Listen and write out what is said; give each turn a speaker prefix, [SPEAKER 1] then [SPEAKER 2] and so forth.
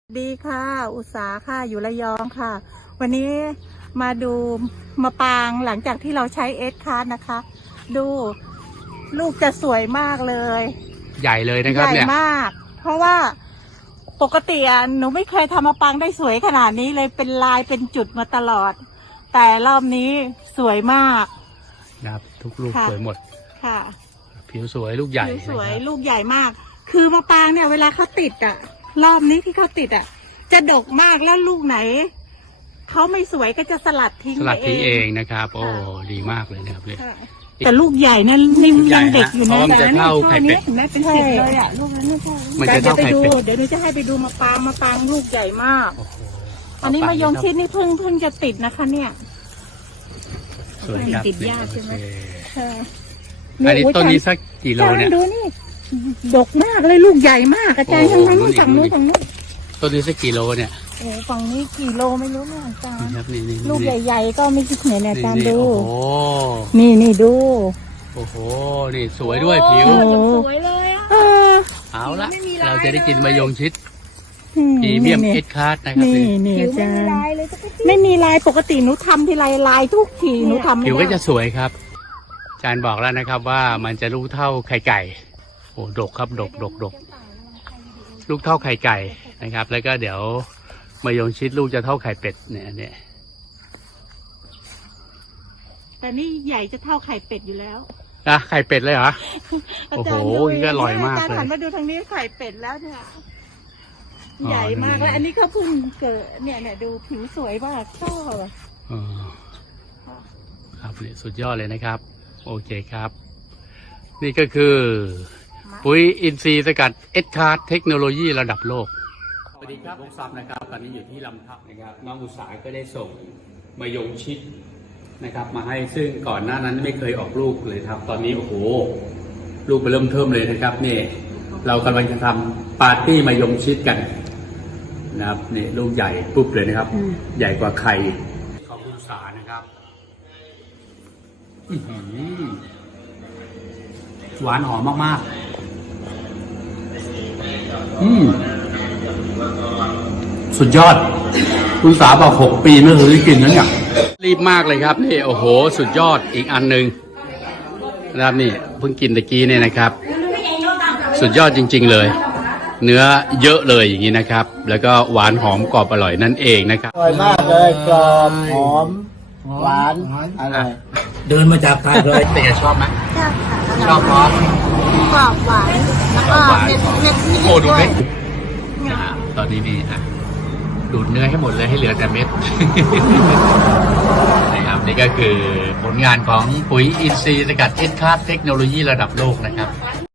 [SPEAKER 1] ดีค่ะอุตสาค่ะอยู่ระยองค่ะวันนี้มาดูมะปรางหลังจากที่เราใช้เอสคาร์ดนะคะ ดูลูกจะสวยมากเลย
[SPEAKER 2] ใหญ่เลยนะครับเนี่ย
[SPEAKER 1] ใหญ่มาก เพราะว่าปกติหนูไม่เคยทำมะปรางได้สวยขนาดนี้เลยเป็นลายเป็นจุดมาตลอด แต่รอบนี้สวยมาก
[SPEAKER 2] นะครับทุกลูกสวยหมด
[SPEAKER 1] ค่ะ
[SPEAKER 2] ผิวสวยลูกใหญ่
[SPEAKER 1] ผิวสวยลูกใหญ่มาก คือมะปรางเนี่ยเวลาเขาติดรอบนี้ที่เขาติดจะดกมากแล้วลูกไหนเขาไม่สวยก็จะสลัดทิ้ง
[SPEAKER 2] เองนะครับโอ้ดีมากเลยนะครับเลย
[SPEAKER 1] แต่ลูกใหญ่นั่นนี่ยังเด็กอยู่นะ
[SPEAKER 2] แต่เท่าไข่เป็ด
[SPEAKER 1] เห็นไหมเป็นสิบเลยลูกนั้นไม่ใช่
[SPEAKER 2] มันจะเท่าไข่เป็ด
[SPEAKER 1] เดี๋ยวหนูจะให้ไปดูมะปรางลูกใหญ่มากอันนี้มะยงชิดนี่เพิ่งจะติดนะคะเนี่ย
[SPEAKER 2] สวยครับ
[SPEAKER 1] ติดยากใช่ไหม
[SPEAKER 2] อันนี้ต้นนี้สักกี่โลเนี่ย
[SPEAKER 1] ดูนี่ดกมากเลยลูกใหญ่มากกระจายทั้งนู้นฝั่งนู้น
[SPEAKER 2] ต้นนี้สักกี่โลเนี่ย
[SPEAKER 1] โอ้ฝั่งนี้กี่โลไม่รู้เนี่ยอาจารย์
[SPEAKER 2] นี่
[SPEAKER 1] ลูกใหญ่ๆก็ไม่คิดเนี่ยอาจารย์ดู
[SPEAKER 2] โอ้
[SPEAKER 1] นี่ดู
[SPEAKER 2] โอ้โหนี่สวยด้วยผิว
[SPEAKER 1] สวยเลย
[SPEAKER 2] เอาละเราจะได้กินมะยงชิดพรีเมียมเอสคาร์ดนะครับ
[SPEAKER 1] นี่อาจารย์ไม่มีลายปกติหนูทำทีไรลายทุกทีหนูทำ
[SPEAKER 2] ผิวก็จะสวยครับอาจารย์บอกแล้วนะครับว่ามันจะลูกเท่าไข่ไก่โอ้ดกครับดกลูกเท่าไข่ไก่นะครับแล้วก็เดี๋ยวมะยงชิดลูกจะเท่าไข่เป็ดเนี่ย
[SPEAKER 1] แต่นี่ใหญ่จะเท่าไข่เป็ดอยู่แล้ว
[SPEAKER 2] ไข่เป็ดเลยเหรอโอ้โหนี่ก็อร่อยมากเลย
[SPEAKER 1] หันมาดูทางนี้ไข่เป็ดแล้วเนี่ยใหญ่มากแล้วอันนี้เขาเพิ่งเกิดเนี่ยดูผิวสวยมากชอบ
[SPEAKER 2] ครับเนี่ยสุดยอดเลยนะครับโอเคครับนี่ก็คือปุ๋ยอินทรีย์สกัดเอสคาร์ดเทคโนโลยีระดับโลกสวัสดีครับผมซับนะครับตอนนี้อยู่ที่ลำทับนะครับน้องอุตสาหก็ได้ส่งมะยงชิดนะครับมาให้ซึ่งก่อนหน้านั้นไม่เคยออกลูกเลยครับตอนนี้โอ้โหลูกไปเริ่มเทิมเลยนะครับนี่เรากำลังจะทำปาร์ตี้มะยงชิดกันนะครับนี่ลูกใหญ่ปุ๊บเลยนะครับใหญ่กว่าไข่ของอุตสาหนะครับหวานหอมมากๆสุดยอดคุณสาบอก6 ปีไม่เคยได้กินนั้นเนี่ยรีบมากเลยครับนี่โอ้โหสุดยอดอีกอันหนึ่งนะครับนี่เพิ่งกินตะกี้เนี่ยนะครับสุดยอดจริงๆเลยเนื้อเยอะเลยอย่างนี้นะครับแล้วก็หวานหอมกรอบอร่อยนั่นเองนะครับ
[SPEAKER 3] อร่อยมากเลยกรอบหอมหวานอร่อย
[SPEAKER 2] เดินมาจากไทยเลยเป็นไงชอบไหมชอบเพราะ
[SPEAKER 1] กรอบหวานแล้วก็เม็ด
[SPEAKER 2] โอ้ดูเม็ดตอนนี้นี่ดูดเนื้อให้หมดเลยให้เหลือแต่เม็ดนะครับนี่ก็คือผลงานของปุ๋ยอินทรีย์สกัดเอสคาร์ดเทคโนโลยีระดับโลกนะครับ